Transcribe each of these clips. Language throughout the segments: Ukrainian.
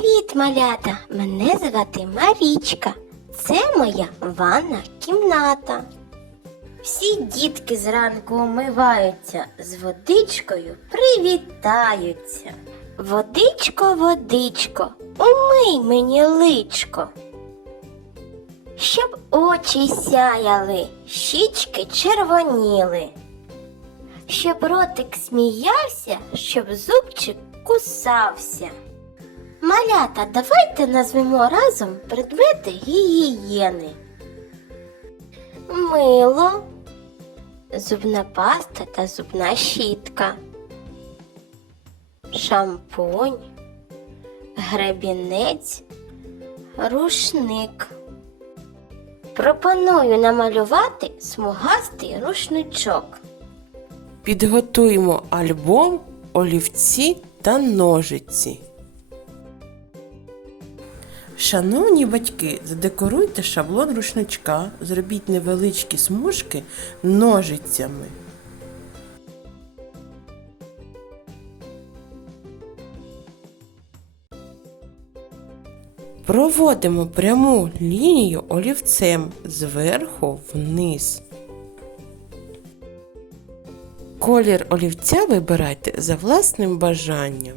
Привіт, малята! Мене звати Марічка. Це моя ванна кімната. Всі дітки зранку умиваються, з водичкою привітаються. Водичко, водичко, умий мені личко. Щоб очі сяяли, щічки червоніли. Щоб ротик сміявся, щоб зубчик кусався. Малята, давайте назвемо разом предмети гігієни. Мило, зубна паста та зубна щітка, шампунь, гребінець, рушник. Пропоную намалювати смугастий рушничок. Підготуємо альбом, олівці та ножиці. Шановні батьки, задекоруйте шаблон рушничка, зробіть невеличкі смужки ножицями. Проводимо пряму лінію олівцем зверху вниз. Колір олівця вибирайте за власним бажанням.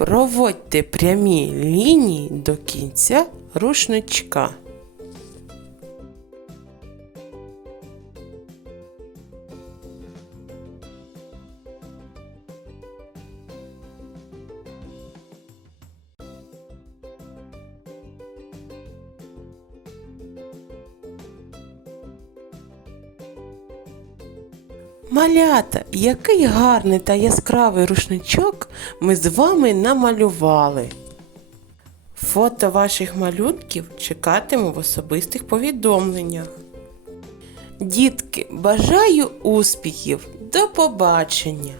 Проводьте прямі лінії до кінця рушничка. Малята, який гарний та яскравий рушничок ми з вами намалювали. Фото ваших малюнків чекатиму в особистих повідомленнях. Дітки, бажаю успіхів! До побачення!